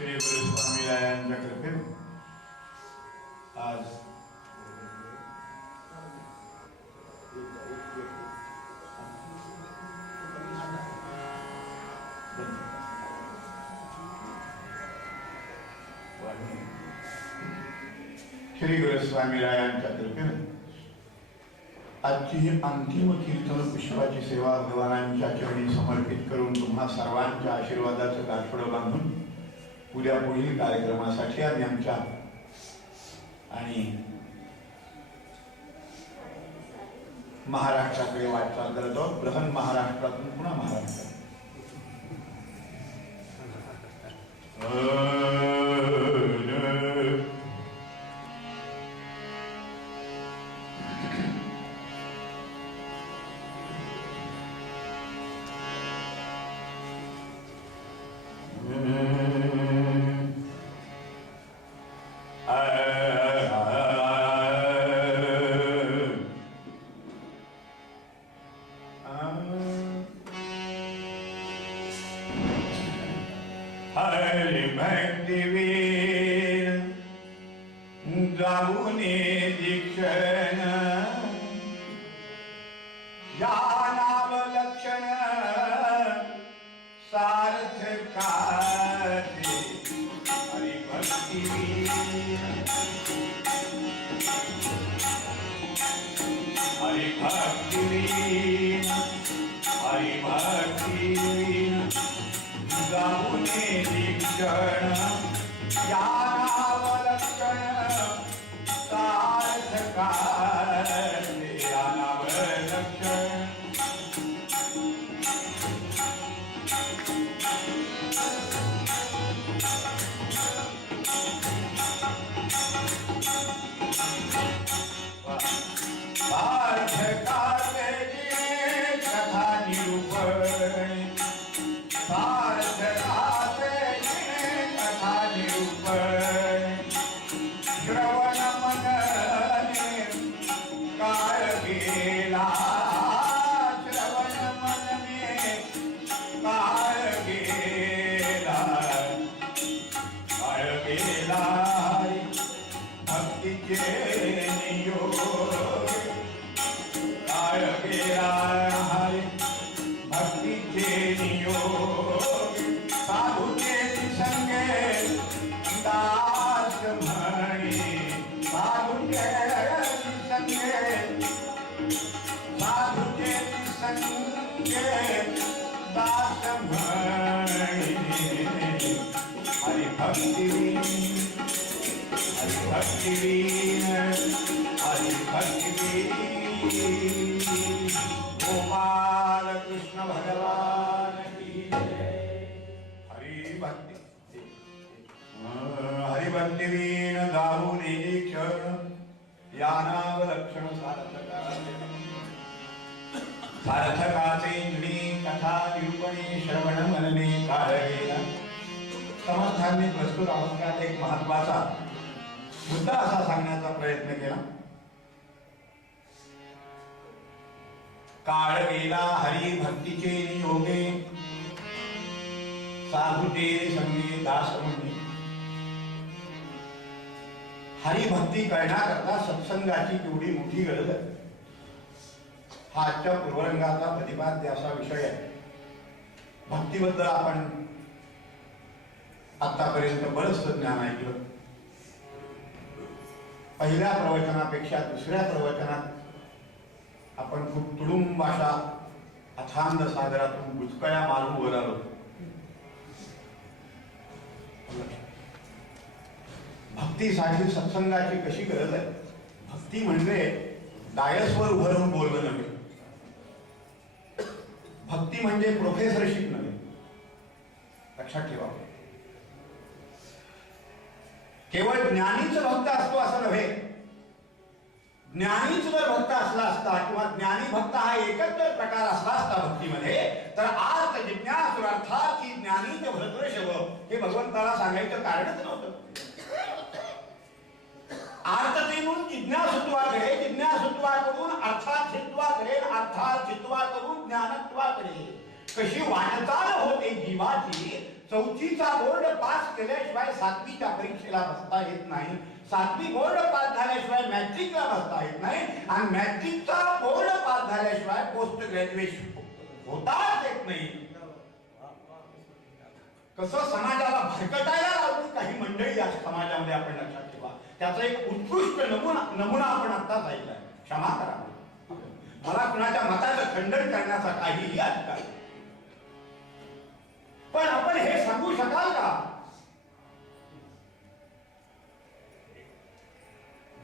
श्री गुरु स्वामीरायांच्या कृपेने आज श्री गुरु स्वामीरायांच्या कृपेने आजची ही अंतिम कीर्तन पुष्पाची सेवा भगवानांच्या चरणी समर्पित करून तुम्हा सर्वांच्या आशीर्वादाचं गाठोडं बांधून उद्या पुढील कार्यक्रमासाठी आम्ही आमच्या आणि महाराष्ट्राकडे वाटचाल करत आहोत. बृहन महाराष्ट्रातून पुन्हा महाराष्ट्रात हरि भक्तिवीर जाऊने दीक्षण या नाव लक्षण सार्थकाचे हरि भक्तिवीर हरि भक्तिवीर हरि भक्तिवीर जाऊने दीक्षण या नाव लक्षण सार्थकाचे या नाव लक्षण सार्थकाचे कथा निरूपण सार्थकाचे कथा निरूपण श्रवण मनने काळ गेला श्रवण मनने काळ गेला भक्तीचे नियोग काळ गेला भक्तीचे नियोग साधूचे संगे दास म्हणे साधूचे संगे साधूचे संगे दास म्हणे हरि भक्तिवीर हरि भक्तिवीर हरि भक्तिवीर गोपाल कृष्ण भगवान की हरि भक्ति हरि भक्तिवीर गाऊने क्षण या नाव लक्षण सार्थकाचे जुनी कथा निरूपणे श्रवण मनने काळ गेला. समर्थांनी प्रस्तुत अभंगात एक महत्वाचा मुद्दा असा सांगण्याचा प्रयत्न केला. काळ गेला हरी भक्तीचे नियोगे साधूचे संगे दास म्हणजे हरी भक्ती करण्याकरता सत्संगाची केवढी मोठी गरज आहे हा आजच्या पूर्वरंगाचा प्रतिपाद्य असा विषय आहे. भक्तीबद्दल आपण आतापर्यंत बरंच ज्ञान ऐकलं. पहिल्या प्रवचनापेक्षा दुसऱ्या प्रवचनात आपण खूप तुडुंब अशा अथांग सागरातून बुचकळ्या मारून वर आलो. भक्तीसाठी सत्संगाची कशी गरज आहे. भक्ती म्हणजे डायसवर उभं राहून बोलणं नव्हे. भक्ती म्हणजे प्रोफेसरशिप नव्हे. लक्षात ठेवा. केवळ ज्ञानीच भक्त असतो असं नव्हे. ज्ञानीच जर भक्त असला असता किंवा ज्ञानी भक्त हा एकच जर प्रकार असला असता भक्तीमध्ये तर आर्त जिज्ञासु अर्थात की ज्ञानीच भरतृषभ हे भगवंताला सांगायचं कारणच नव्हतं. आर्ततेतून जिज्ञासुत्वाकडे जिज्ञासुत्वाकडून अर्थार्थित्वाकडे अर्थार्थित्वाकडून ज्ञानत्वाकडे कशी वाटचाल होते जीवाची 4वीचा बोर्ड पास केल्याशिवाय 7वीच्या परीक्षेला बसता येत नाही, 7वी बोर्ड पास झाल्याशिवाय मॅट्रिकला बसता येत नाही, आणि मॅट्रिकचा बोर्ड पास झाल्याशिवाय पोस्ट ग्रॅज्युएशन होताच येत नाही. कसं समाजाला भरकटायला लावली काही मंडळी या समाजामध्ये, आपण लक्षात ठेवा. त्याचा एक उत्कृष्ट नमुना आपण आत्ताच ऐकलाय. क्षमा करा, मला कुणाच्या मताचं खंडन करण्याचा काहीही अधिकार नाही, पण आपण हे सांगू शकाल का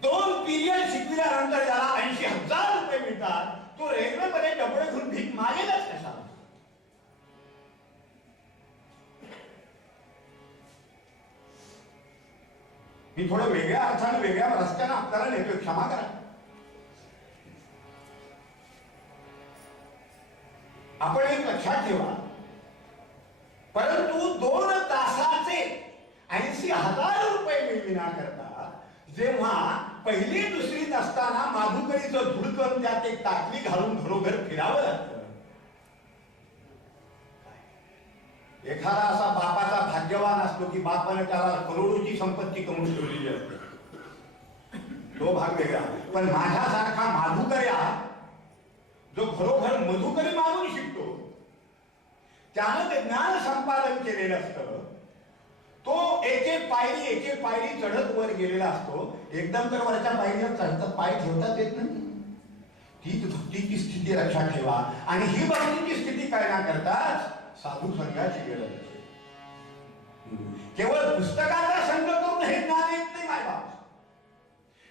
2 पिरियड शिकविल्यानंतर ज्याला 80,000 रुपये मिळतात तो रेल्वेमध्ये डबडे घेऊन भीक मागेलच कशाला? मी थोडं वेगळ्या अर्थाने वेगळ्या रस्त्याने आपल्याला नेतोय, क्षमा करा. आपण एक लक्षात ठेवा, परंतु 2 तासाचे 80,000 रुपये मिळविण्याकरता जेव्हा 1ली 2रीत असताना माधुकरीचं धुडकन त्यात एक टाकली घालून घरोघर फिरावं लागतं. एखादा असा बापाचा भाग्यवान असतो की बापाने त्याला करोडोची संपत्ती कमवून ठेवलेली असते, तो भाग वेगळा. पण माझ्यासारखा माधुकर्या जो खरोखर मधुकरी मागून शिकतो, त्यानं ते ज्ञान संपादन केलेलं असतं, तो एक पायरी चढत वर गेलेला असतो. एकदम तर वरच्या पायरीवर चढता पाय ठेवतात येत नाही. तीच भक्तीची स्थिती लक्षात ठेवा, आणि ही भक्तीची स्थिती करण्याकरता साधू संघाची गरज आहे. केवळ पुस्तकाचा संग करून हे ज्ञान येत नाही मायबाप,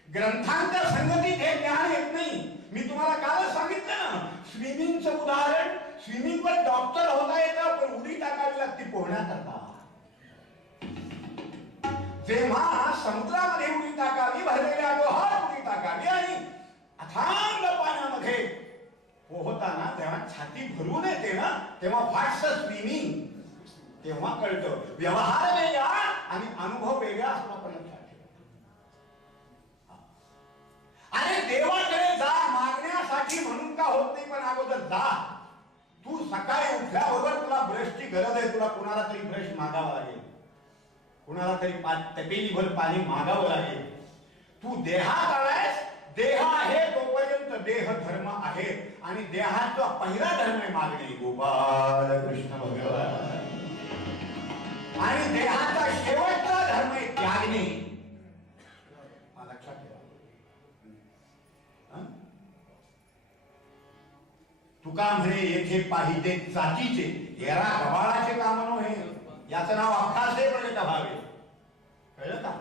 ग्रंथांच्या संगतीत हे ज्ञान येत नाही. मी तुम्हाला काल सांगितलं ना, स्विमिंगचं उदाहरण, स्विमिंगवर डॉक्टर होता येतं पण उडी टाकावी लागते पोहण्याकरता. जेव्हा समुद्रामध्ये उडी टाकावी, भरलेल्या डोहात उडी टाकावी आणि अथांग पाण्यामध्ये पोहताना तेव्हा छाती भरून येते ना, तेव्हा व्हॉट्स स्विमिंग, तेव्हा कळतं. व्यवहार वेगळा आणि अनुभव वेगळा असतो, आपण लक्षात ठेवा. आणि देवाकडे जा मागण्यासाठी म्हणून का होत नाही, पण अगोदर जा. तू सकाळी उठल्याबरोबर तुला ब्रशची गरज आहे, तुला कुणाला तरी ब्रश मागावा लागेल, कुणाला तरी तपेलीभर पाणी मागावं लागेल. तू देहात आलायस, देह आहे तोपर्यंत देह धर्म आहे, आणि देहाचा पहिला धर्म आहे मागणे, गोपाल कृष्ण भगवान. आणि देहाचा शेवटचा धर्म आहे त्यागणे. लक्षात ठेवा. तुका म्हणे येथे पाहिजे जातीचे, येरा गबाळाचे काम नव्हे, याचं नाव अभ्यासे प्रगट व्हावे. कळलं का?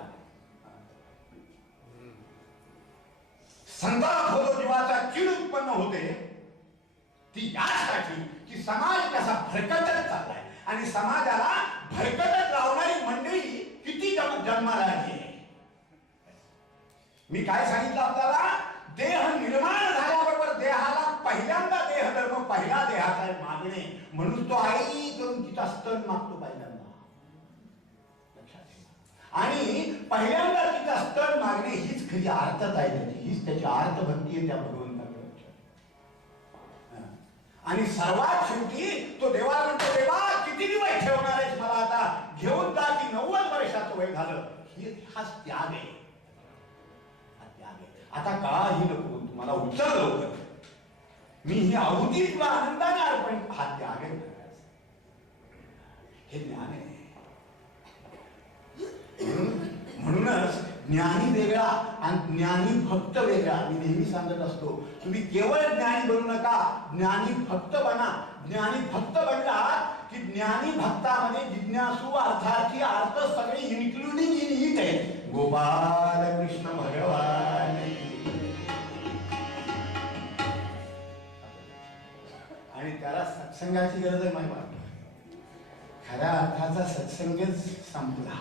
संताप जीवाचा चीड उत्पन्न होते ती यासाठी की समाज कसा भरकटत चाललाय, आणि समाजाला भरकटत लावणारी मंडळी किती जन्माला आली. मी काय सांगितलं आपल्याला, देह निर्माण झाल्याबरोबर देहाला पहिल्यांदा देह धर्म, पहिला देहाचा मागणे, म्हणून तो आई करून तिचा स्तन मागतो पहिल्यांदा. आणि पहिल्यांदा तिचा स्तन मागणे हीच खरी आर्तता आहे त्याची, हीच त्याची आर्त भक्ती आहे त्या भगवंताकडे. आणि सर्वात शेवटी तो देवाला म्हणतो, देवा किती दिवस ठेवणार आहेस मला, आता घेऊन जा की 90 वर्षाचं वय झालं. हाच त्याग आहे, हा त्याग आहे. आता काही नको तुम्हाला उचल लवकर, मी ही आहुती तुला आनंदाने अर्पण, हा त्याग आहे. हे ज्ञान आहे. म्हणूनच ज्ञानी वेगळा आणि ज्ञानी भक्त वेगळा. मी नेहमी सांगत असतो, तुम्ही केवळ ज्ञानी बनू नका, ज्ञानी भक्त बना. ज्ञानी भक्त बनला की ज्ञानी भक्तामध्ये जिज्ञासू, अर्थार्थी, अर्थ सगळे इन्क्लुडिंग इन इट आहे. गोपाल कृष्ण भगवान. आणि त्याला सत्संगाची गरज आहे माहिती आहे. खऱ्या अर्थाचा सत्संगच संपला.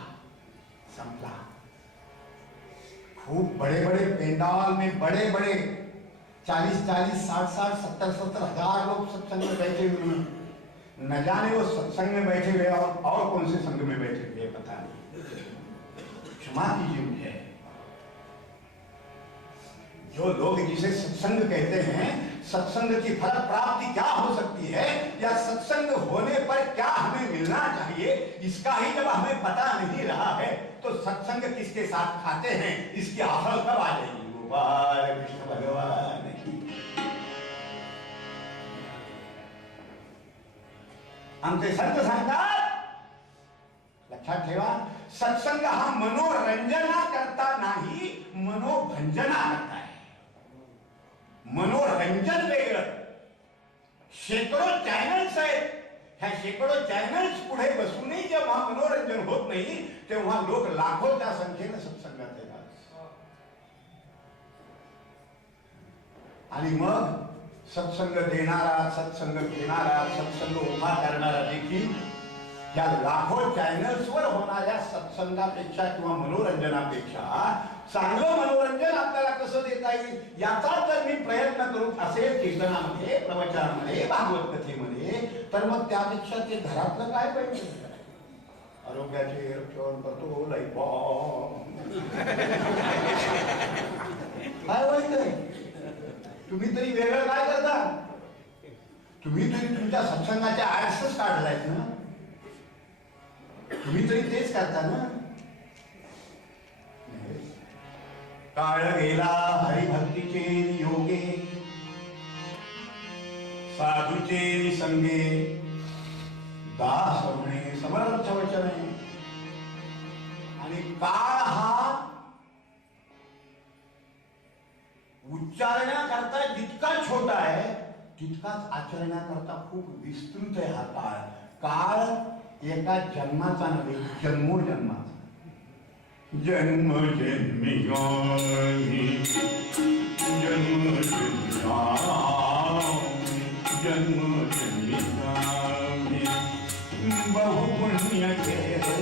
खूप बड़े बड़े पेंडाल में बड़े बड़े 40-40, 60-60, 70-70 हजार लोग सत्संग में बैठे हुए हैं. न जाने वो सत्संग में बैठे हुए और कौन से संघ में बैठे हुए पता नहीं. क्षमा कीजिए मुझे. जो लोग जिसे सत्संग कहते हैं, सत्संग की फल प्राप्ति क्या हो सकती है, या सत्संग होने पर क्या हमें मिलना चाहिए, इसका ही जब हमें पता नहीं रहा है तो सत्संग किसके साथ खाते हैं इसकी आफल कब आ जाएगी। गोपाल कृष्ण भगवान की। आमचे संत सांगतात, लक्षात ठेवा, सत्संग हा मनोरंजना करता नाही, मनोभंजना करता है। मनोरंजन वेगळं, शेकडो चॅनल्स आहेत, ह्या शेकडो चॅनल्स पुढे बसूनही जेव्हा मनोरंजन होत नाही तेव्हा लोक लाखोच्या संख्येने सत्संगात येतात आणि मग सत्संग देणारा, सत्संग घेणारा, सत्संग उभा करणारा देखील या लाखो चॅनल्सवर होणाऱ्या सत्संगापेक्षा किंवा मनोरंजनापेक्षा चांगलं मनोरंजन आपल्याला कसं देता येईल याचा जर मी प्रयत्न करून असेल कीर्तनामध्ये, प्रवचनामध्ये, भागवत कथेमध्ये, तर मग त्यापेक्षा ते घरातलं काय पाहिजे। आरोग्याचे रक्षण करतो लाईफ काय व्हायचंय, तुम्ही तरी वेगळं काय करता, तुम्ही तरी तुमच्या सत्संगाच्या ऍड्सच काढलायत ना, तुम्ही तरी तेच करता ना। काळ गेला हरिभक्तीचे योगे, साधूचे संगे, दास म्हणे समर्थ वचने। आणि काळ हा उच्चारण्याकरता जितका छोटा आहे तितकाच आचरण्याकरता खूप विस्तृत आहे हा काळ। काळ एका जन्माचा नव्हे, जन्मोजन्माचा। जन्म जन्मी गावी, जन्म जन्मी गावी, बहु पुण्य केले,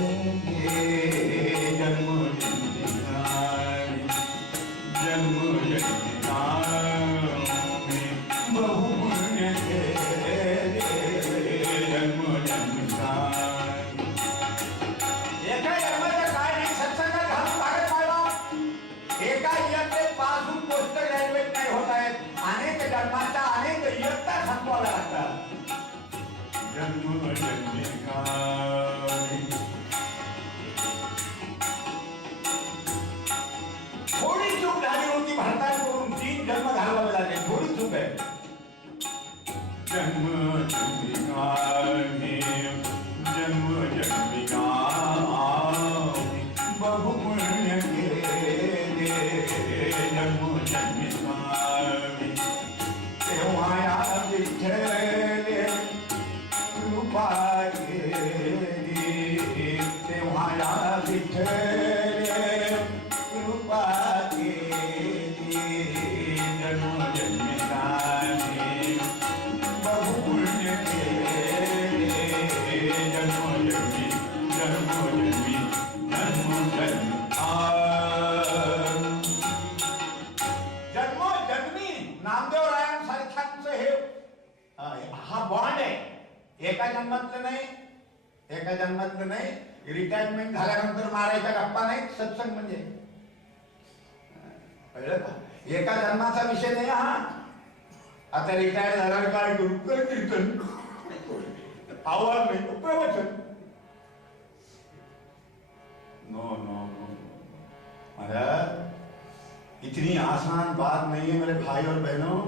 जन्म जन्मी गावी, जन्म जन्मी गावी, बहु पुण्य केले, जन्म जन्मी गावी। एका जन्माच्या काय सत्संगात घालून भागत पाडला, एका इयत्ते पासून पोस्ट ग्रॅज्युएट नाही होत आहेत, अनेक जन्माच्या अनेक इयत्ता संपवाव्या लागतात। जन्म जन्मी गावी, थोडी चूक झाली होती भारताकडून, 3 जन्म घालवावे लागले, थोडी चूक आहे। जन्म जन्मी गावी, जन्म जन्मी गावी, बहु पुण्य केले, जन्म जन्मी गावी। तेव्हा या विठ्ठले कृपा केली, तेव्हा या विठ्ठले कृपा केली, जन्म जन्मी गावी, बहु पुण्य केले, जन्म जन्मी, जन्म जन्मी, जन्म जन्मी। जन्मोजन्मी नामदेव रायांसारख्यांचं हे हा बॉन्ड आहे, एका जन्मातलं नाही, एका जन्मातलं नाही। रिटायरमेंट झाल्यानंतर मारायच्या गप्पा नाही सत्संग म्हणजे, कळलं का? एका जन्माचा विषय नाही हा। आता रिटायर झाल्यावर काय करू, कर कीर्तन, आवाज नाही, प्रवचन। नो नो नो महाराज, इतनी आसान बात नहीं है मेरे भाई और बहनों।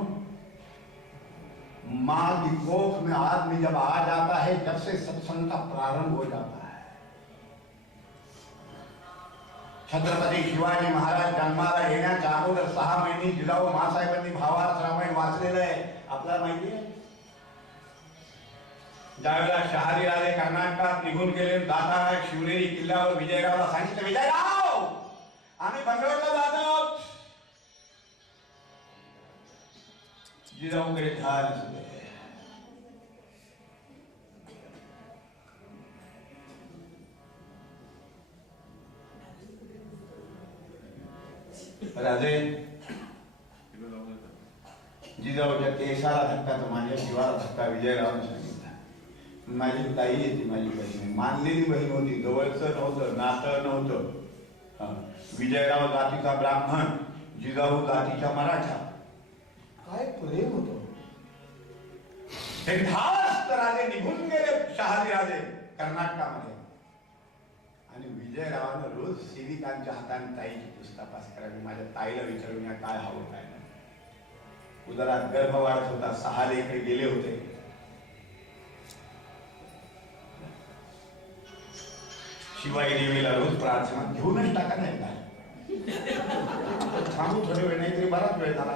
माँ की कोख में आदमी जब आ जाता है, जब से सत्संग का प्रारंभ हो जाता है। छत्रपती शिवाजी महाराज जन्माला येण्याच्या अगोदर 6 महिने जिजाऊ मासाहेबांनी भावार्थ रामायण वाचलेलं आहे, आपल्याला माहिती आहे। ज्यावेळेला शहाजी राजे कर्नाटकात निघून गेले, दाता शिवनेरी किल्ल्यावर विजयरावला सांगितलं, विजयराव आम्ही बंगलोरला जातो। जिजाऊकडे ध्यान असू दे, राजे जिजाऊच्या केसाला धक्का तर माझ्या जीवाला धक्का विजयरावने सांगितला। माझी ताई येते, माझी बहीण, मानलेली बहीण होती, जवळचं नव्हतं, नातं नव्हतं। विजयराव जातीचा ब्राह्मण, जिजाऊ जातीच्या मराठा, काय प्रेम होतं। हे 10 राजे निघून गेले शहाजी राजे कर्नाटकामध्ये. आणि विजयरावानं रोज सेविकांच्या हाताने ताईची पुस्तपास करावी. माझ्या ताईला विचारून या काय हवं काय नाही. उदरात गर्भ वाढत होता. 6 लेकरे गेले होते. शिवाई देवीला रोज प्रार्थना घेऊनच टाका नाही काय थांबू थोडे वेळ नाही तरी बराच वेळ झाला.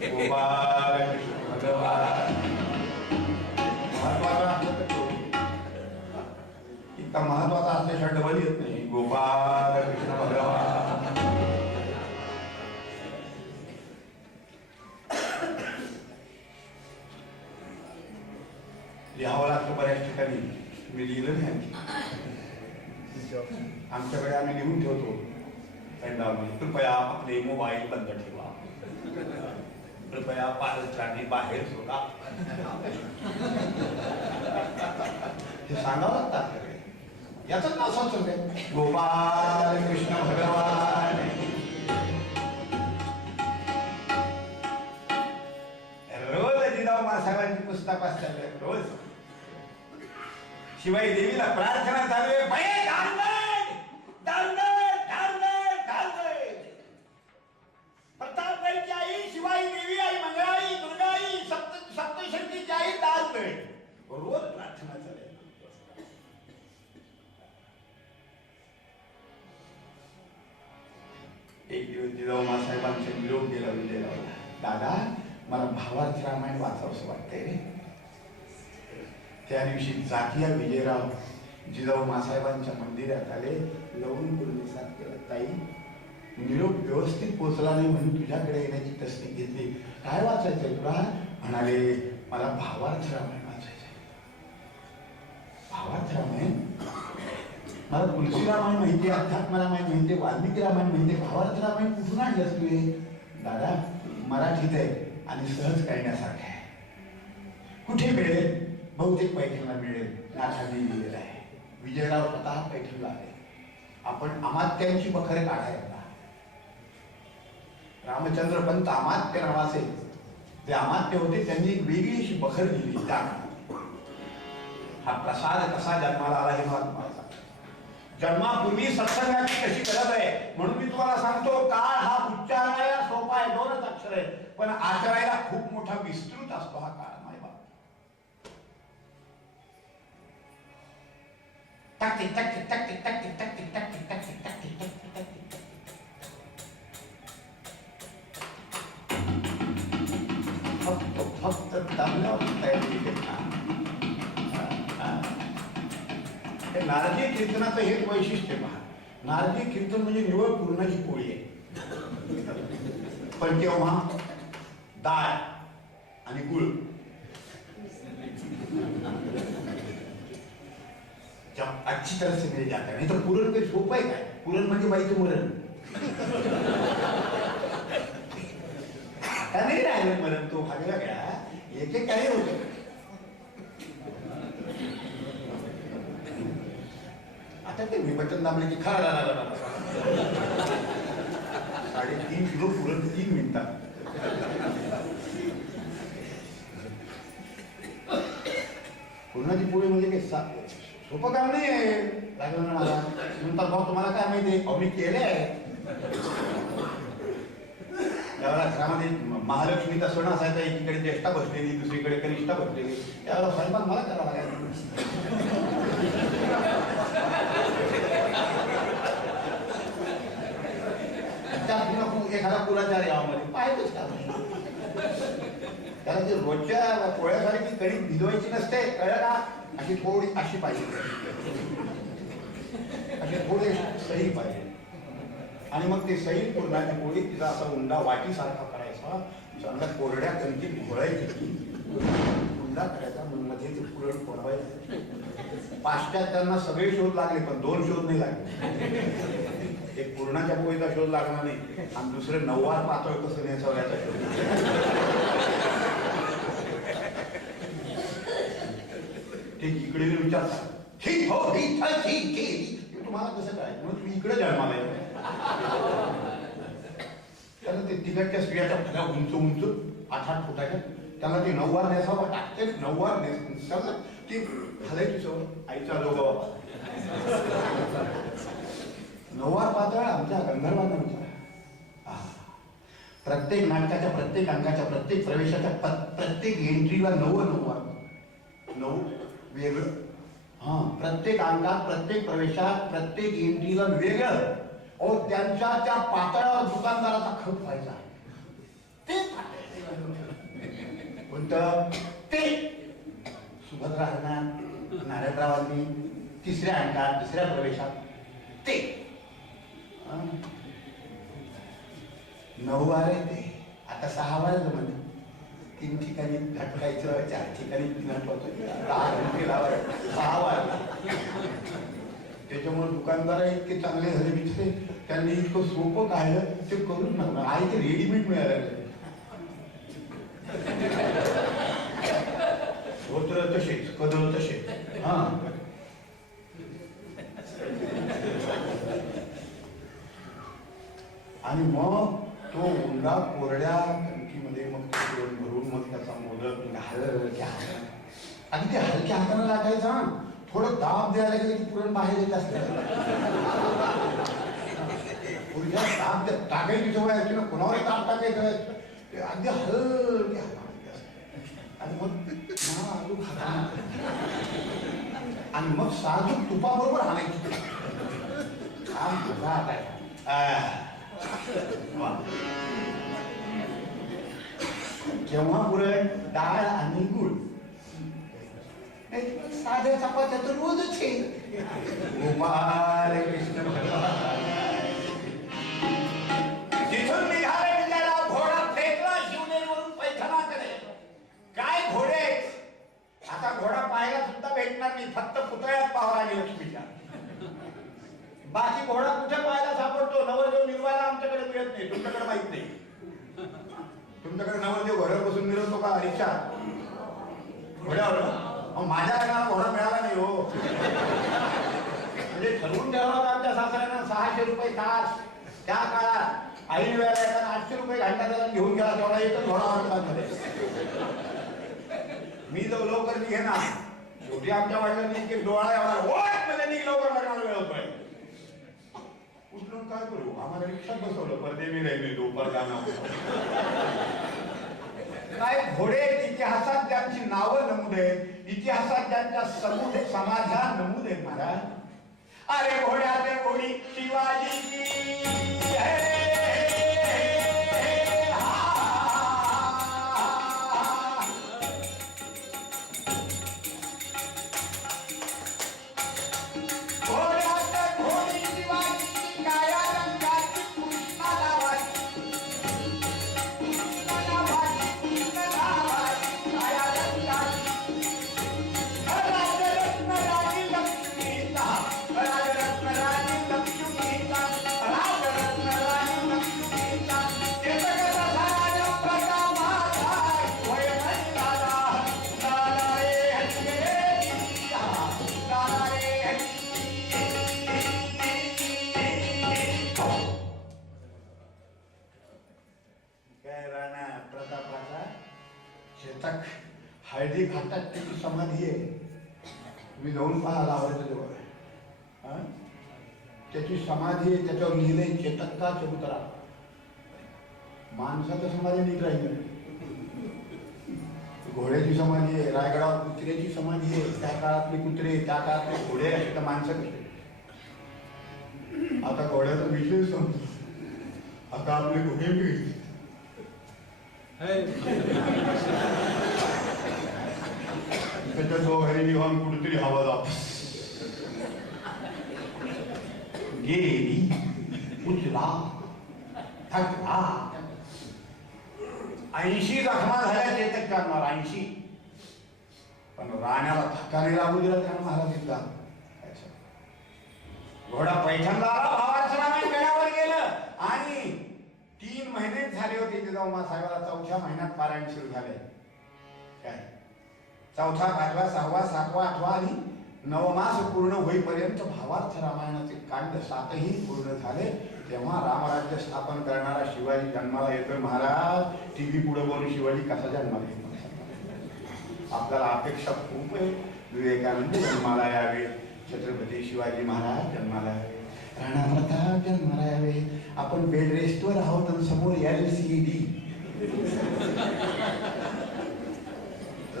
गोपाल कृष्ण भगवान इतका महत्वाचा असल्याशिवाय डबल येत नाही. गोपाल कृष्ण भगवान. लिहावं लागतं बऱ्याच ठिकाणी. मी लिहिलं नाही. आमच्याकडे आम्ही लिहून ठेवतो पेंडावरमध्ये, कृपया आपले मोबाईल बंद ठेवा, कृपया पालकांनी बाहेर सोडा. हे सांगावं लागतं आपल्याकडे. याच नाव सांगतो गोपाल कृष्ण भगवान. रोज जिजाऊ मासाहेबांची पुस्तक वाचतात. रोज शिवाई देवीला प्रार्थना चालू आहे. प्रतापगडची आई शिवाई देवी, आई मंगळाई, दुर्गाई, सप्तशक्तीची आई दासगड. रोज प्रार्थना चालू आहे. एक दिवस जिजाऊ मासाहेबांचे निरोप गेला विजयरावला. दादा मला भावार्थ रामायण वाचावंसं वाटतंय रे. त्या दिवशी जातीया विजयराव जिजाऊ मासाहेबांच्या मंदिरात आले. लवून पूर्णिसात केलं. ताई निरोप व्यवस्थित पोचला नाही म्हणून तुझ्याकडे येण्याची तसदी घेतली. काय वाचायचंय तुला? म्हणाले मला भावार्थ रामायण वाचायचंय. भावार्थ रामायण? मला तुलसी रामायण माहिती, अध्यात्म रामायण माहिती, वाल्मिकी रामायण माहिती, भावार्थ रामायण कुठून आणलंस तू? दादा मराठीत आहे आणि सहज कळण्यासारखं आहे. कुठे मिळेल? बहुतेक पैठणला मिळेल. नाथांनी लिहिलेलं आहे. विजयराव स्वतः पैठणला आले. आपण अमात्यांची बखर काढायला. रामचंद्र पंत अमात्य नावाचे जे अमात्य होते त्यांनी एक वेगळी अशी बखर लिहिली. हा प्रसाद कसा जन्माला आला हे मला तुम्हाला सांगतो. जन्मापूर्वी सत्संगाची कशी गरज आहे म्हणून मी तुम्हाला सांगतो. काळ हा उच्चारायला सोपा आहे, 2च अक्षर आहे, पण आचरायला खूप मोठा विस्तृत असतो हा काळ. माय बाप टाकते टाकते टाकते टाकते टाकते टाकते टाकते टाकते टाकते टाकते फक्त नारदी कीर्तनाचं हेच वैशिष्ट्य पहा. नारदी कीर्तन म्हणजे निवळ पूर्णाची पोळी आहे. पण तेव्हा डाळ आणि गुळ अच्छी तरह से मिल जाता है. नहीं तो पुरण काही सोपं आहे काय? पुरण म्हणजे बाईचं मरण. आता नाही राहिलं मरण. तो भागला गया एक काही होतं. आता ते मी बटन दाबले की खा 3.5 किलो पुरण 3 मिनिटात. पुरणाची पोळी म्हणजे काही सोपं काम नाही आहे. लागलं ना मला नंतर भाऊ तुम्हाला काय माहिती आहे? मी केलंय. त्यावेळेला घरामध्ये महालक्ष्मीचा सण असायचा. एकीकडे ज्येष्ठा बसलेली, दुसरीकडे कनिष्ठा बसलेली. त्यावेळेला स्वयंपाक मला करावा लागायचा. एखादा कुलाचार यावामध्ये पाहिजेच का? त्याला ते रोजच्या पोळ्यासारखी कणिक भिजवायची नसते, कळलं का? अशी थोडी अशी पाहिजे, अशी थोडी सही पाहिजे. आणि मग ते सही पुरणाची पोळी तिचा असा उंडा वाटीसारखा करायचा. चांगल्या कोरड्या कणकीत घोळायची, उंडा करायचा, मध्ये ते पुरण फोडवायचं. पाश्चात्यांना सगळे शोध लागले पण 2 शोध नाही लागले. एक पूर्णाच्या पोळीचा शोध लागला नाही आणि दुसरे 9वार पातळ कसं न्यायचं याचा शोध. ते इकडे विचारतात तुम्हाला कसं काय? मग तुम्ही इकडे जन्माला आहे. त्याला ते तिकडच्या स्त्रियाच्या भल्या उंच उंच 8-8 फुटाच्या त्याला ते नऊवार नेसावं टाकते, नऊवार त्याला ती घालायची सवय आईचा लोक नऊवार पातळ आमच्या गंधर्वांना विचार. प्रत्येक नाटकाच्या प्रत्येक अंगाच्या प्रत्येक प्रवेशाच्या प्रत्येक एंट्रीला नऊवार नऊ वेगळं. हा, प्रत्येक अंगात प्रत्येक प्रवेशात प्रत्येक एंट्रीला वेगळं. अहो त्यांच्या त्या पातळावर दुकानदाराचा खप व्हायचा ते कोणतं ते सुभद्रा नारायणरावांनी तिसऱ्या अंकात दुसऱ्या प्रवेशात ते नऊवार आहे ते. आता 6 वार जमत, 3 ठिकाणी घटकायचं, 4 ठिकाणी नटवायचं, 6 वार. त्याच्यामुळे दुकानदार इतके चांगले झाले बिचरे, त्यांनी इतकं सोपं काढलं ते करूच नका. आई ते रेडीमेड मिळालं होत्र तसेच कदळ तसेच. हा, आणि मग तो उंडा कोरड्या कणकीमध्ये मग ते भरून मग त्याचा मोदक हलक्या आणि ते हलक्या हाताने लागायचा. थोडं दाब द्यायला गेलं की पुरण बाहेर येत असतं. दाब टाकायची सवय असते ना, कोणावर दाब टाकायचं ते अगदी हलक्या आणि मग आणि मग साजूक तुपाबरोबर आणायची. काम तुझा आता जेव्हा पुरण डाळ आणि गुळ साध्या चपात्या तर रोजच आहे. गोपाल कृष्ण जिथून निघाले विजयाला घोडा फेकला शिवनेरीवरून पैठणाकडे. काय घोडे, आता घोडा पाहायला सुद्धा भेटणार नाही, फक्त पुतळ्यात पाहावा लागेल लक्ष्मीच्या. बाकी घोडा कुठे पाहायला सापडतो? नवरदेव मिरवायला आमच्याकडे मिळत नाही, तुमच्याकडे माहित नाही. तुमच्याकडे नवरदेव घरात बसून मिरवतो का रिक्षा घोड्यावर? माझ्या लग्नाला घोडा मिळाला नाही हो. म्हणजे ठरवून ठेवला होता आमच्या सासऱ्यानं 600 रुपये तास. त्या काळात ऐन वेळेला एखादा 800 रुपये घंटा त्याला घेऊन गेला, तेवढा एकच घोडा मध्ये. मी जो लवकर निघे ना, शेवटी आमच्या वडिलांनी इतके डोळा एवढा मध्ये निघ लवकर लग्नाला वेळ होतोय. उठून काय करू, आम्हाला रिक्षात बसवलं, परदेवी राहिली तो परदाना. काय घोडे इतिहासात ज्यांची नावं नमूद आहेत, इतिहासात ज्यांच्या समाजा नमूद आहेत महाराज. अरे घोड्याचे घोडी शिवाजी हळदी घाटात त्याची समाधी आहे. तुम्ही जाऊन पाहायला आवडतं तेव्हा. त्याची समाधी आहे, त्याच्यावर लिहिलंय चेतक्का चबुतरा. माणसाचं समाधी नीट राहिलं. घोड्याची समाधी आहे, रायगडावर कुत्र्याची समाधी आहे. त्या काळातले कुत्रे, त्या काळातले घोडे असे तर माणसं कसे. आता घोड्याचा विषय समजतो. आता आपले घोडे मिळते त्याच्या दोघांनी वाहून कुठेतरी हवा जात गेली, उचला थकला. 80 जखमा झाल्या ते तर करणार 80. पण राण्याला थकाने लागू दिला त्यानं महाराजींचा. घोडा पैठणला आला, भावाचं रामायण गडावर गेलं आणि 3 महिनेच झाले होते जिजाऊ साहेबाला. 4थ्या महिन्यात पारायण सुरू झाले. काय 4था, 5वा, 6वा, 7वा, 8वा आणि 9मास पूर्ण होईपर्यंत भावार्थ रामायणाचे कांड 7ही पूर्ण झाले. तेव्हा रामराज्य स्थापन करणारा शिवाजी जन्माला येतोय. महाराज टीव्ही पुढे बोलून शिवाजी कसा जन्माला येतो? आपल्याला अपेक्षा खूप आहे. विवेकानंद जन्माला यावे, छत्रपती शिवाजी महाराज जन्माला यावे, राणा प्रताप जन्माला यावे. आपण बेड रेस्टवर आहोत आणि समोर LCD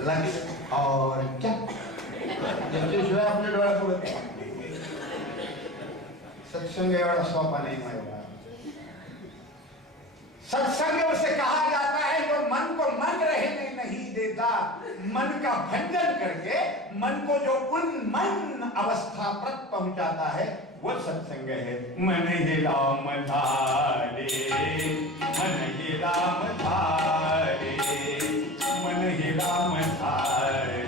लक्स और चक त्याच्याशिवाय आपल्या डोळ्यात पडत नाही. सत्संग एवढा सोपा नहीं माझ्या. सत्संग उसे कहा जाता है जो मन को मन रहने नहीं देता, मन का भंजन करके मन को जो उन्मन अवस्था तक पहुंचाता है वो सत्संग है. मन ही राम धारे, मन ही राम धारे, मन ही राम धारे,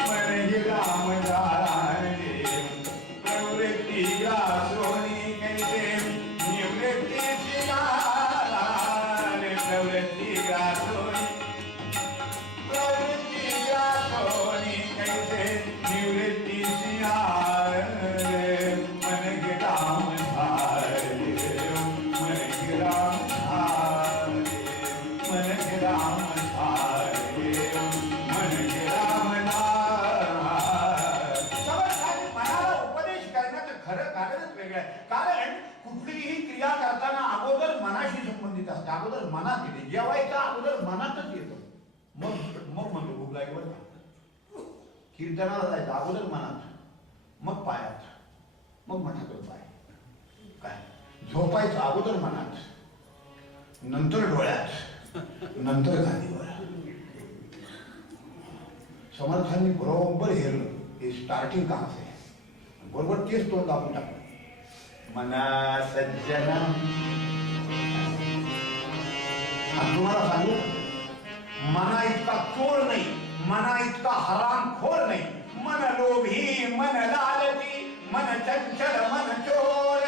मन ही राम धारे. प्रवृत्ति ग्रासोनी कैसे निवृत्ति सिगार, प्रवृत्ति ग्रासोनी, प्रवृत्ति ग्रासोनी कैसे निवृत्ति सिगार. मन ही राम धारे, मन ही राम धारे, मन ही राम धारे, मन ही राम धारे. समर्थाने मनाला उपदेश करण्याचं खरं कारणच वेगळं आहे. कारण कुठलीही क्रिया करताना अगोदर मनाशी संबंधित असते. अगोदर मनात येते. जेवायचं अगोदर मनातच येतं, मग मग म्हणतो भूक लागली बरं का. कीर्तनाला जायचं अगोदर मनात, मग पायात, मग मठाकडे पाय. काय झोपायचं अगोदर मनात, नंतर डोळ्यात, नंतर गादीवर. समर्थांनी बरोबर हेरलं हे स्टार्टिंग कहां से, बरोबर तेच तोंड दाबून टाकलं. मना सज्जना. तुम्हाला सांगू, मना इतका चोर नाही, मना इतका हरामखोर नाही. मन लोभी, मन लालची, मन चंचल, मन चोर.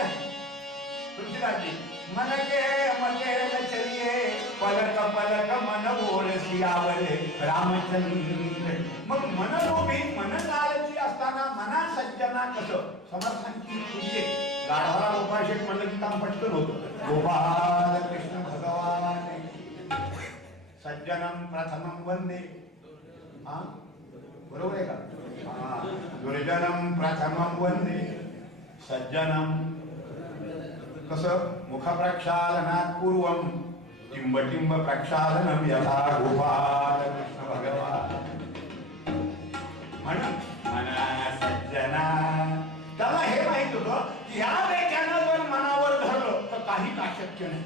तुलसीदासजी, मन के मते न चलिए, पलक पलक मन बोल सियावरे रामचंद्र. मग मन लोभी, मन लालची असताना मना सज्जना कसं. समर्थांची पूजे गाढवाला गोपाळशेठ म्हणलं की काम पटकन होतं. गोपाल कृष्ण भगवान सज्जनम प्रथमम वंदे. हा बरोबर आहे का. दुर्जनम प्रथमम वंदे सज्जनम. कसं मुख प्रक्षालनात पूर्वम टिंब प्रक्षालनम यथा गोपाल कृष्ण भगवान. म्हणून मना सज्जना. त्याला हे माहित होतं की ह्या वेळेला जर मनावर धरलं तर काही अशक्य नाही.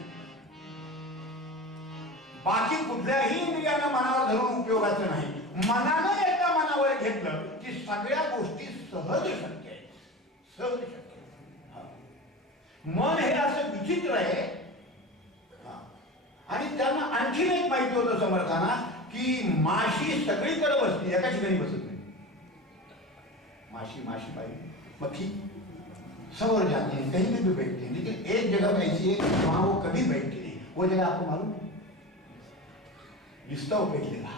बाकी कुठल्याही इंद्रियानं मनावर धरून उपयोगाचं नाही. मनानं एकदा मनावर घेतलं की सगळ्या गोष्टी सहज शक्य आहेत. सहज शक्य. मन हे असं विचित्र आहे. आणि त्यांना आणखीन एक माहिती होतं समर्थांना की माशी सगळीकडे बसते, एका ठिकाणी बसत नाही. माशी माशी पाहिजे मक्खी सवर जाती है, कहीं भी बैठती है, लेकिन एक जगह ऐसी है वहां वो कभी बैठती नहीं. वो जगह आपको मालूम विस्ताव पेटलेला.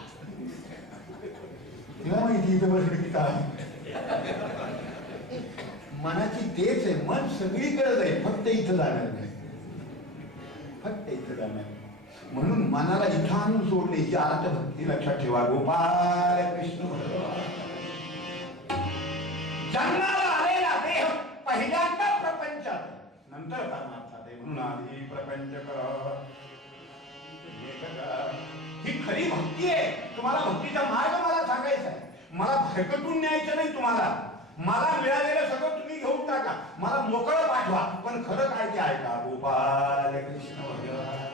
तिला माहिती इथं बसलं की काय. मनाची तेच आहे. मन सगळीकडे जाईल, फक्त इथं जाणार नाही, फक्त इथं जाणार. म्हणून मनाला इथं आणून सोडले ही अर्थ भक्ती लक्षात ठेवा. गोपाल कृष्ण भगवान. जन्माला आलेला देह पहिल्यांदा प्रपंच, नंतर परमार्थात आहे. म्हणून आधी प्रपंच करा. ही खरी भक्ती आहे. तुम्हाला भक्तीचा मार्ग मला सांगायचा आहे. मला भरकटून न्यायचं नाही तुम्हाला. मला मिळालेलं सगळं तुम्ही घेऊन टाका, मला मोकळं पाठवा, पण खरं काय ते ऐका. गोपाल कृष्ण भगवान.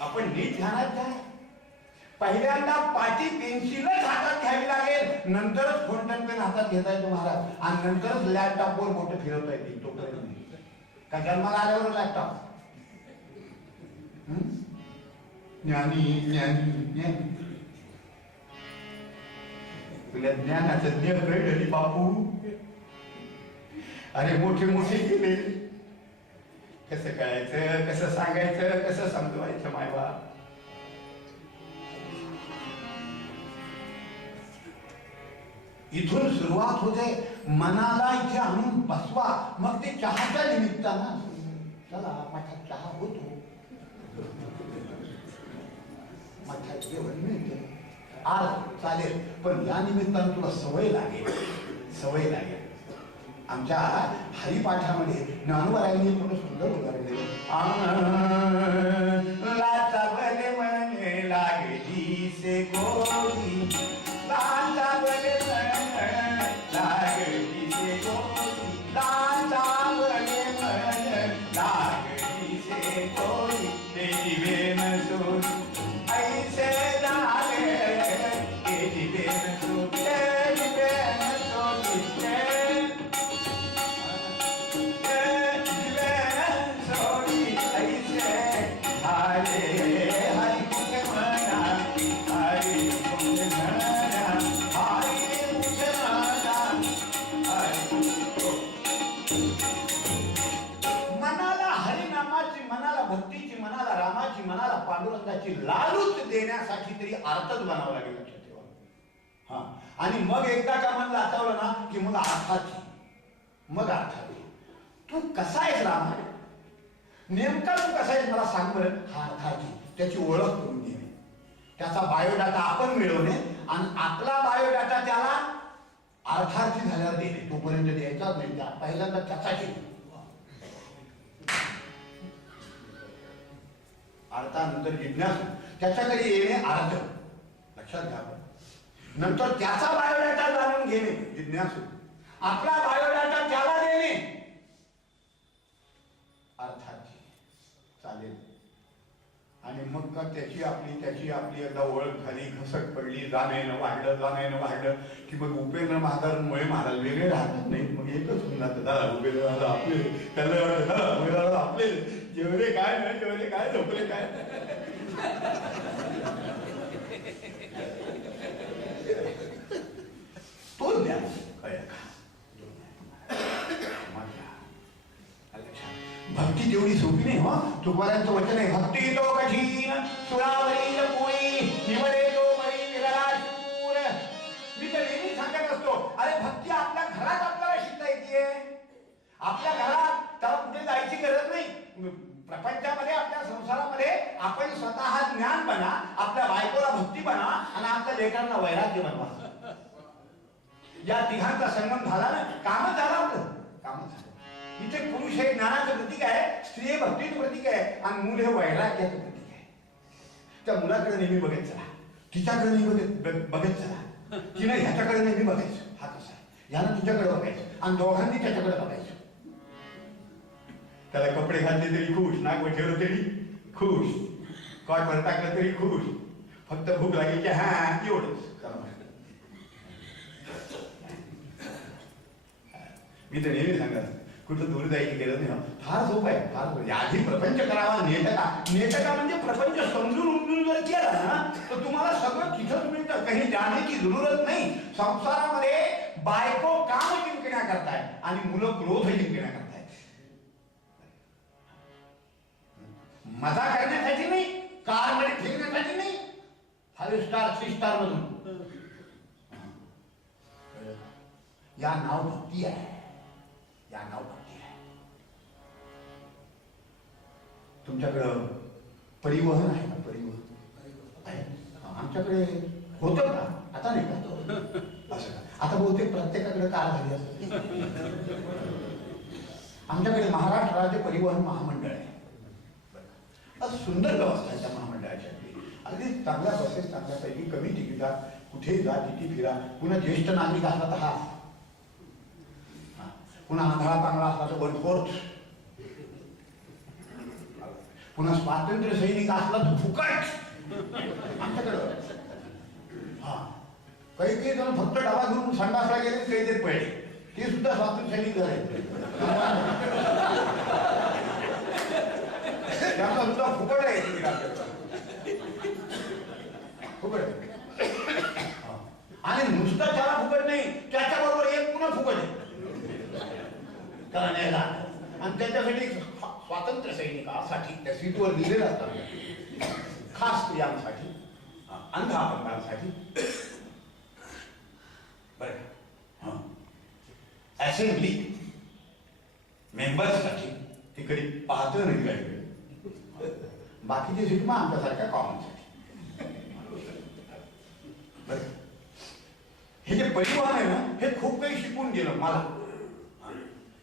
आपण नीट ध्यानात घ्या. पहिल्यांदा पाटी पेन्सिलच हातात घ्यावी लागेल, नंतरच फोंटन पेन हातात घेता येतो महाराज, आणि नंतरच लॅपटॉपवर बोट फिरवता येतील. तोपर्यंत का जन्माला आल्यावर लॅपटॉप. ज्ञानी ज्ञानी ज्ञानी. तुला ज्ञानाचं ज्ञ कळली बापू. अरे मोठे मोठे गेले, कसं कळायचं, कसं सांगायचं, कसं समजवायचं मायबा. इथून सुरुवात होते. मनाला इथे आणून बसवा, मग ते चहाच्या निमित्तानं चला मठात चहा होतो. मग अर्थात जेवण मिळतं. आज चालेल, पण या निमित्तानं तुला सवय लागेल, सवय लागेल. आमच्या हरिपाठामध्ये ज्ञानोबारायांनी खूप सुंदर उदाहरण दिले. लाचावले म्हणे लागली से गोडी, लाचावले म्हणे लागली से गोडी, लाचावले म्हणे लागली से गोडी, तेजी वेन सोड ऐसे लागे, तेजी वेन सोड, तेजी वेन सोड, मनाला भक्तीची, मनाला रामाची, मनाला पांडुरंगाची लालूच देण्यासाठी तरी अर्थच बनावं लागेल, लक्षात ठेवा. हा, आणि मग एकदा का मन लाचावलं ना की मग अर्थाची, मग अर्थाची. तू कसा आहेस रामा, नेमका तू कसा आहेस मला सांग बरं. हा अर्थाची, त्याची ओळख करून घेणे, त्याचा बायोडाटा आपण मिळवणे आणि आपला बायोडाटा त्याला अर्थार्थी झाल्यावर देणे. तोपर्यंत द्यायचाच नाही, त्या पहिल्यांदा त्याचाची अर्थानंतर जिज्ञासू, त्याच्याकडे येणे अर्थ, लक्षात घ्या. नंतर त्याचा बायोडाटा जाणून घेणे जिज्ञासू, आपला बायोडाटा त्याला देणे अर्थाची. चालेल. आणि मग का त्याची आपली एकदा ओळख झाली, घसट पडली, जाणं वाढलं की मग उपेंद्र महाराज मुळे महाराज वेगळे राहतात नाही, मग एकच होऊन जातं. दादा उपेंद्र महाराज आपले, त्याला आपले, जेवले काय नाही जेवले काय, झोपले काय. तो द्या भक्ती तेवढी सोपी नाही. हो, तुकारांचं वचन आहे, भक्ती तो कठीण सुरावरील पोळी, निवडे तो मरी निराला शूर. मी तर नेहमी सांगत असतो, अरे भक्ती आपल्या घरात आपल्याला शिकता येते. आपल्या घरात त्याला कुठे जायची गरज नाही. प्रपंचामध्ये, आपल्या संसारामध्ये आपण स्वतः ज्ञान बना, आपल्या बायकोला भक्ती बना आणि आपल्या लेकरांना वैराग्य बनवा. या तिघांचा संगम झाला ना, कामच झालं आपलं, कामच झालं. इथे पुरुष हे ज्ञानाचं प्रतीक आहे, स्त्री हे भक्तीचं प्रतीक आहे आणि मूल हे वैराग्याचं प्रतीक आहे. त्या मुलाकडे नेहमी बघत चला, तिच्याकडे नेहमी बघत चला, तिने ह्याच्याकडे नेहमी बघायचं. हा कसा आहे, ह्यानं तुझ्याकडे बघायचं आणि दोघांनी त्याच्याकडे बघायचं. त्याला कपडे घातले तरी खुश, नाक ठेवलं तरी खुश, कॉटवर टाकलं तरी खुश, फक्त भूक लागली की हा एवढंच. मी तर नेहमी सांगत, कुठं दूर जायची गरज नाही. फार सोपं आहे, फार सोपं. आधी प्रपंच करावा, नेटका म्हणजे प्रपंच समजून उमजून जर केला ना तर तुम्हाला सगळं तिथंच मिळतं, काही जाण्याची जरूरत नाही. संसारामध्ये बायको काम जिंकण्या करताय आणि मुलं क्रोध जिंकण्या करतायत. मजा करण्यासाठी नाही, कारमध्ये फिरण्यासाठी नाही, 5 स्टार 3 स्टार मधून. या नाव भक्ती आहे, या नाव भक्ती आहे. तुमच्याकडं परिवहन आहे का? परिवहन आहे. आमच्याकडे होतं का? आता नाही का? असं का? आता बहुतेक प्रत्येकाकडे कार झाली असते. आमच्याकडे महाराष्ट्र राज्य परिवहन महामंडळ आहे. सुंदर व्यवस्था आहे त्या महामंडळाची. अगदी चांगल्या बसेस, चांगल्यापैकी कमी तिकिटात कुठेही जा, किती फिरा. पुन्हा ज्येष्ठ नागरिक असला तर हाफ, पुन्हा आंधळा चांगला असला तर 1/4, पुन्हा स्वातंत्र्य सैनिक असला तर फुकट आमच्याकडं. हा, काही जण फक्त डबा घेऊन संडासला गेले, काही ते पडले, ते सुद्धा स्वातंत्र्य सैनिक झाले. त्याचा सुद्धा फुकट आहे फुकट. आणि नुसतं त्याला फुकट नाही, त्याच्याबरोबर एक पुन्हा फुकट आहे करायला. आणि त्याच्यासाठी स्वातंत्र्य सैनिकासाठी त्या सीटवर लिहिलेलं असतात, खास स्त्रियांसाठी, अंध अपंगांसाठी. बरं, असेंब्ली मेंबर्ससाठी ते कधी पाहतं नाही काही. बाकीची सीट मग आमच्यासारख्या कॉमनसाठी. परिवहन आहे ना, हे खूप काही शिकून गेलं मला.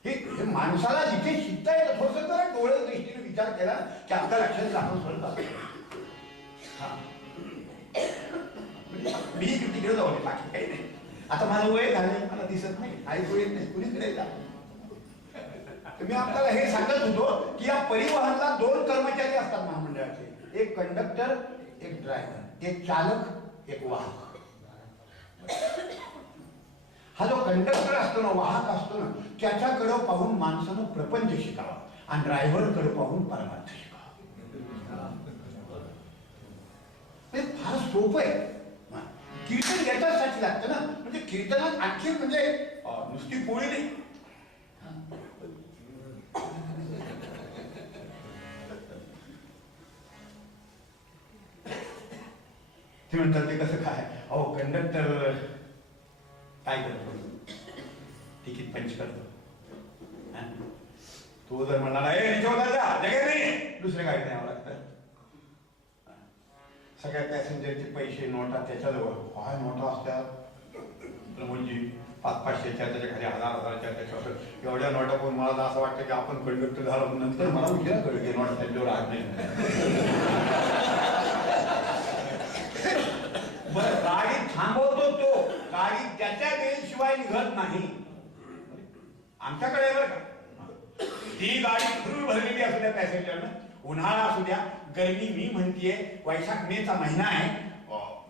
हे माणसाला जिथे शिकता येतं थोडस जरा डोळे दृष्टीने विचार केला की आपल्या लक्षात आपण सोडत मी तिकडे जाऊ बाकी काही नाही. आता माझं वय झालं, मला दिसत नाही, ऐकू येत नाही, कुणीकडे जा. मी आपल्याला हे सांगत होतो की या परिवहनाला 2 कर्मचारी असतात महामंडळाचे, एक कंडक्टर, एक ड्रायव्हर, एक चालक, एक वाहक. हा जो कंडक्टर असतो ना, वाहक असतो ना, त्याच्याकडे पाहून माणसानं प्रपंच शिकावा आणि ड्रायव्हर कडे पाहून परमार्थ शिकावा. हे फार सोपं आहे. कीर्तन याच्यासाठी लागतं ना, म्हणजे कीर्तनात आणखी म्हणजे नुसती पोळी नाही. ते म्हणतात ते कसं काय, अहो कंडक्टर काय करतो, तिकीट पंच करतो. तो जर म्हणाला दुसऱ्या गाडीत न्यावं लागतं. सगळ्या पॅसेंजरचे पैसे नोटा त्याच्याजवळ, काय नोटा असतात प्रमोदजी, 500-500च्या, त्याच्या खाली 1000-1000च्या, त्याच्यावर एवढ्या नोटा. पण मला असं वाटतं की आपण कंडक्टर झालो नंतर मला उशिरा कळलं की नोटा त्यांच्यावर आज नाही. बरं, गाडी थांबवतो तो, गाडी त्याच्या वेळेशिवाय निघत नाही. आमच्याकडे बरं का, ही गाडी फुल भरलेली असू द्या पॅसेंजरनं, उन्हाळा असू द्या, गरमी, मी म्हणतीये वैशाख मेचा महिना आहे,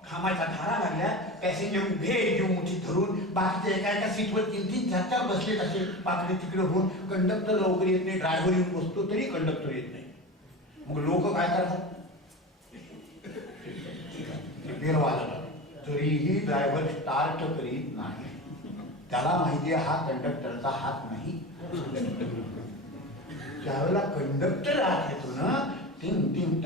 घामाच्या धारा लागल्या, पॅसेंजर उभे जीव मुठी धरून, बाकीच्या एका एका सीटवर 3-3, 4-4 बसले असे पाकडे तिकडे होऊन. कंडक्टर लवकर येत नाही, ड्रायव्हर येऊन बसतो तरी कंडक्टर येत नाही. मग लोक काय करतात, बेल वाजवतात, तरीही ड्रायव्हर स्टार्ट करीत नाही. त्याला माहितीये हा कंडक्टरचा हात नाही. ज्यावेळेला कंडक्टर हात येतो ना, टिंग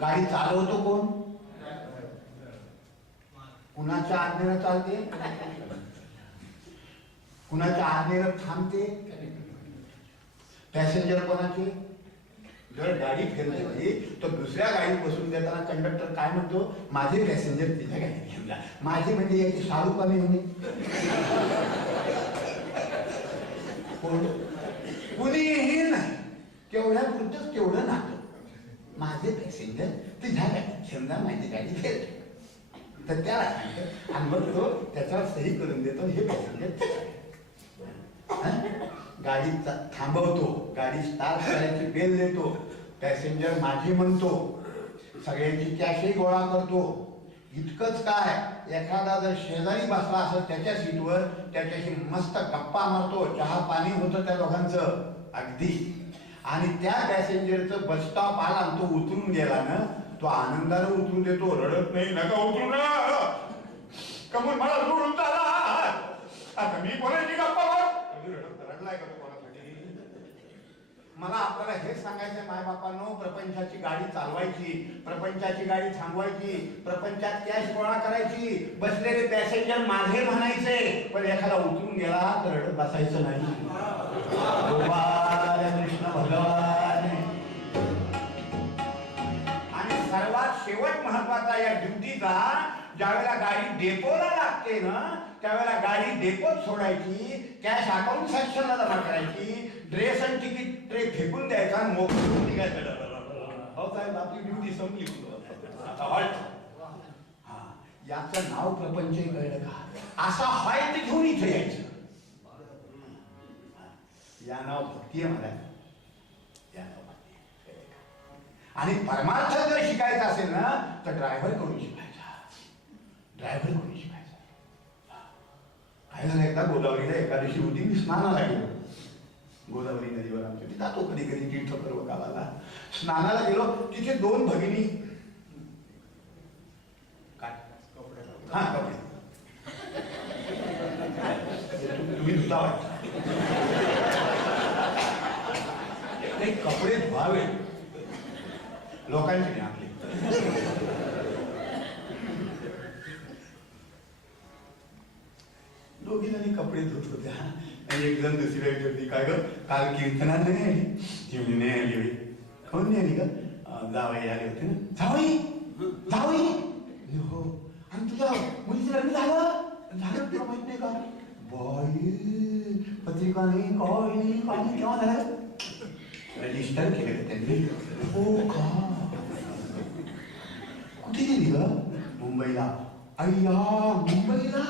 गाडी चालवतो कोण, कुणाच्या आज्ञेनं चालते, कुणाच्या आज्ञेनं थांबते, पॅसेंजर कोणाचे. जर गाडी फिरली तर दुसऱ्या गाडीत बसून देताना कंडक्टर काय म्हणतो, माझे पॅसेंजर तिच्या गाडीत घेऊन जा. माझे म्हणजे याची शाळू कमी होणे, कुणीही नाही, तेवढ्या पुरतच तेवढं नातं. माझे पॅसेंजर तुझ्या गाडीत घेऊन जा, माझी गाडी फिरते. तर त्याला सांगतो आणि मग तो त्याच्यावर सही करून देतो, हे पॅसेंजर गाडी थांबवतो, गाडी स्टार्ट करायची बेल देतो, पॅसेंजर माझी म्हणतो, सगळ्यांची कॅशही गोळा करतो. इतकंच काय, एखादा जर शेजारी बसला असेल त्याच्या सीटवर, त्याच्याशी मस्त गप्पा मारतो, चहा पाणी होतं त्या दोघांचं अगदी. आणि त्या पॅसेंजरचं बस स्टॉप आला, तो उतरून गेला ना, तो आनंदाने उतरून देतो, रडत नाही, नका उतरू ना, कमून मला सोडून चाला, आता मी कोणाची गप्पा मार. रडलाय का कोणासाठी. मला आपल्याला हे सांगायचं मायबापांनो, प्रपंचाची गाडी चालवायची, प्रपंचाची गाडी थांबवायची, प्रपंचात कॅश गोळा करायची, बसलेले पॅसेंजर माझे म्हणायचे, पण एखादा उतरून गेला तर रडत बसायचं नाही. गोपाल कृष्ण भगवान. आणि सर्वात शेवट महत्वाचा या ड्युटीचा, ज्यावेळेला गाडी डेपोला लागते ना, त्यावेळेला गाडी डेपोत सोडायची, कॅश अकाउंट सेक्शनला जमा करायची, ड्रेस आणि तिकीट ट्रे फेकून द्यायचा आणि मोकळून निघायचं. हो साहेब, आपली ड्युटी संपली. हा, याचं नाव प्रपंच कळलं का. असा हॉल्ट घेऊन इथे यायचं. या नाव भक्ती आहे मला, या नाव भक्ती. आणि परमार्थ जर शिकायचा असेल ना, तर ड्रायव्हर कडून शिकायचा, ड्रायव्हर कडून शिकायचा. काय झालं, एकदा गोदावरीला एकादशी होती, मी स्नानाला गेलो. गोदावरी नदीवर आमच्या मी जातो कधी कधी तीर्थपर्व कालाला. स्नानाला गेलो, तिथे 2 भगिनी, काय हा कपडे तुम्ही धुता वाटता, कपडे धुवावे लोकांचे आपले. दोघी जणी कपडे धुत होत्या. आणि एक जण दुसऱ्या विचारती, काय ग काल कीर्तनात नाही आली. ती म्हणजे नाही आली होई. कोण नाही आली का, जावई आले होते ना. जावई जावई, हो पाणी केव्हा झालं? रजिस्टर केलं त्यांनी. हो का? कुठे गेली ग? मुंबईला. अय्या, मुंबईला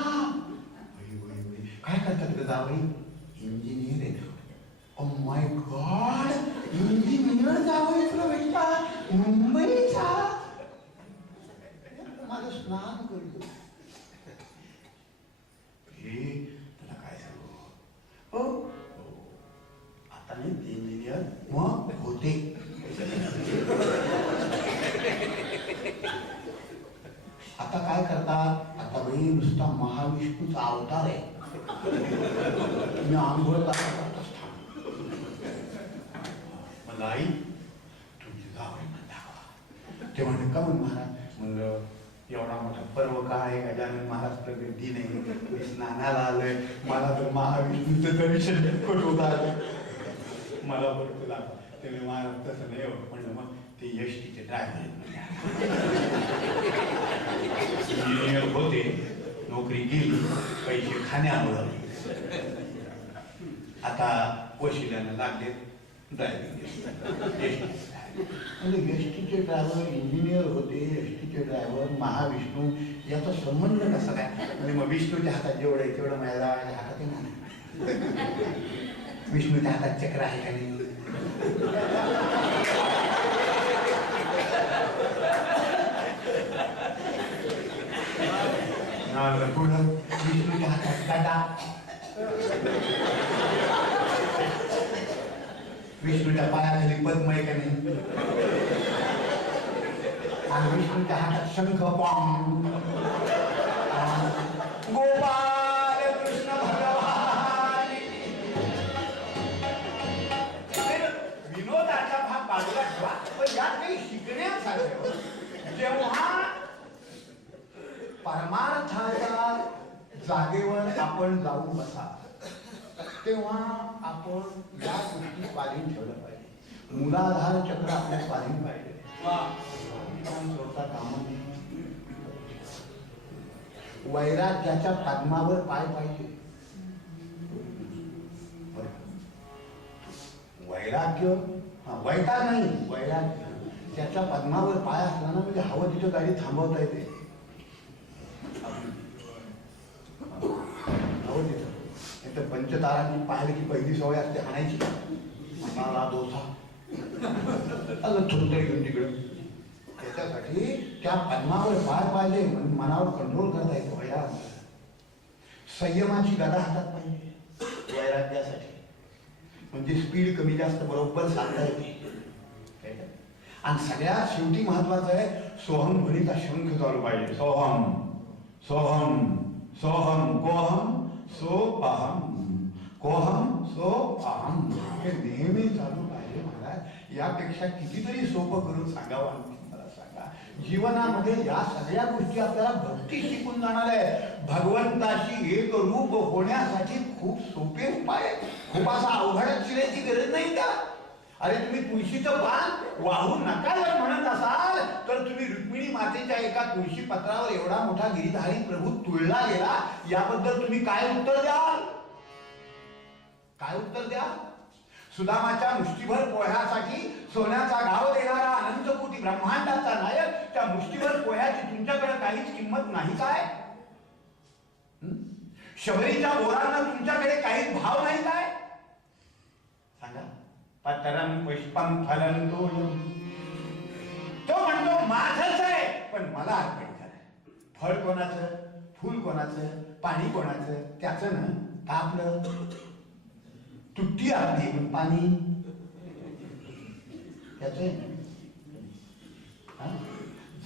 काय करतात ग जावई? इंजिनियर आहे. ओ माय गॉड, इंजिनियर जावई तुला भेटता मुंबईचा? माझं स्नान करतो. हे तुला काय सांगू? हो, आता नाही ते इंजिनियर मग होते. आता काय करतात? आता बाई नुसता महाविष्णूचा अवतार आहे. मी आंघोळ करताच थांब. मला आई तुमची जावई दाखवा. ते म्हणले का म्हणून महाराज? म्हणलं एवढा मोठा पर्व काय गजानन महाराज प्रगट दिन आहे, मी स्नानाला आलोय, मला तर महाविष्णूचं दर्शन होत आलं. मला बरं तुला ते महाराज तसं नाही हो. म्हणलं मग ते एसटीचे ड्रायव्हर इंजिनियर होते, नोकरी गेली, पैसे खाण्यावर, आता वशिल्यानं लागले ड्रायव्हिंग. एसटीचे ड्रायव्हर इंजिनियर होते, एसटीचे ड्रायव्हर महाविष्णू, याचा संबंध कसा काय? म्हणजे मग विष्णूच्या हातात जेवढं आहे तेवढं माझ्या हातात आहे ना. विष्णूच्या हातात चक्र आहे का नाही? पुढं विष्णूच्या हातात काटा, विष्णूच्या पायाखाली पद्म आहे का नाही? आणि विष्णूच्या हातात शंख. पॉंग गोपाल कृष्ण भगवान. विनोदाचा भाग बाजूला ठेवा, पण यात काही शिकण्यासारखं. जेव्हा परमार्थाच्या जागेवर आपण जाऊन बसा तेव्हा आपण या गोष्टी स्वाधीन ठेवलं पाहिजे. मूलाधार चक्र आपल्या स्वाधीन पाहिजे. वैराग्याच्या पद्मावर पाय पाहिजे. वैराग्य वैताग नाही, वैराग्य. त्याच्या पद्मावर पाय असला ना म्हणजे हवं तिथं गाडी थांबवता येते. हवं तिथं तर पंचतारांनी पाहिलं की पहिली सवय असते हाणायची. मला डोसा आलं थोडं घेऊन तिकडं. त्याच्यासाठी त्या पद्मावर पाय पाहिजे, म्हणजे मनावर कंट्रोल करता येतो. संयमाची गदा हातात पाहिजे वैराग्यासाठी, म्हणजे स्पीड कमी जास्त बरोबर सांगता येते. आणि सगळ्यात शेवटी महत्वाचं आहे सोहम ध्वनीचा शंख चालू पाहिजे. सोहम सोहम सोहम कोहम सो अहम, कोहम सो अहम, हे नेहमी चालू पाहिजे महाराज. यापेक्षा कितीतरी सोपं करून सांगावं मला सांगा. जीवनामध्ये या सगळ्या गोष्टी आपल्याला भक्ती शिकून जाणार आहे. भगवंताशी एक रूप होण्यासाठी खूप सोपे उपाय, खूप असा अवघड चिरायची गरज नाही का? अरे तुम्ही तुळशीचं पान वाहू नका जर म्हणत असाल तर तुम्ही रुक्मिणी मातेच्या एका तुळशी पत्रावर एवढा मोठा गिरीधारी प्रभू तुळला गेला, याबद्दल तुम्ही काय उत्तर द्याल? काय उत्तर द्या? सुदामाच्या मुष्टीभर पोह्यासाठी सोन्याचा गाव देणारा अनंत कोटी ब्रह्मांडाचा नायक, त्या मुष्टीभर पोह्याची तुमच्याकडे काहीच किंमत नाही काय? शबरीच्या बोरांना तुमच्याकडे काहीच भाव नाही काय? सांगा. पत्रम पुष्पम फलम तोयम, तो म्हणतो माझंच आहे पण मला अर्पण करा. फळ कोणाचं, फूल कोणाचं, पाणी कोणाचं, त्याचं ना का आपलं? तुट्टी आपली पण पाणी त्याचं.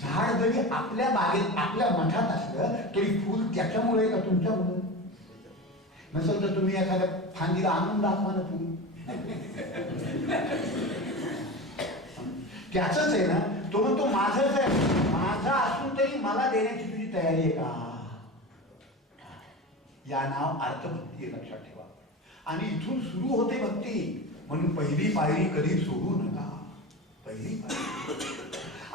झाड जरी आपल्या बागेत आपल्या मठात असलं तरी फूल त्याच्यामुळे का तुमच्यामुळे? नसेल तर तुम्ही एखाद्या फांदीला आणून दाखवा ना फूल. त्याच आहे ना. तो म्हणतो माझंच आहे, माझा असून तरी मला देण्याची तुझी तयारी आहे का? या नाव अर्थभक्ती लक्षात ठेवा. आणि इथून सुरू होते भक्ती. म्हणून पहिली पायरी कधी सोडू नका. पहिली पायरी.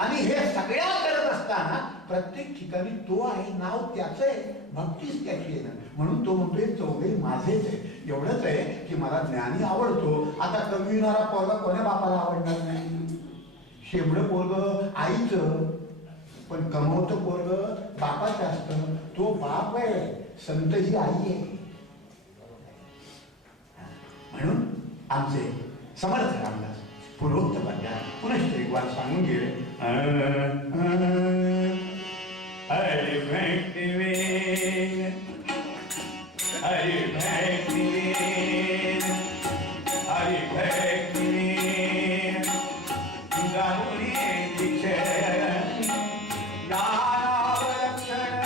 आणि हे सगळ्या करत असताना प्रत्येक ठिकाणी तो आहे, नाव त्याचं आहे, भक्तीच त्याची आहे ना. म्हणून तो म्हणतोय चौघे माझेच आहे. एवढंच आहे की मला ज्ञानी आवडतो. आता कमविणारा पोरगा कोण्या बापाला आवडणार नाही? शेवढं पोरग आईचं, पण कमवतं पोरग बापाचं असतं. तो बाप आहे, संत ही आई आहे. म्हणून आमचे समर्थ रामदास पूर्वोक्त पद्यात पुनश्च एक वार सांगून गेले. हरि भक्ति वेद, हरि भक्ति वेद, हरि भक्ति वेद, गाऊनी दिक्षण ज्ञानावलक्षण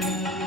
Amen.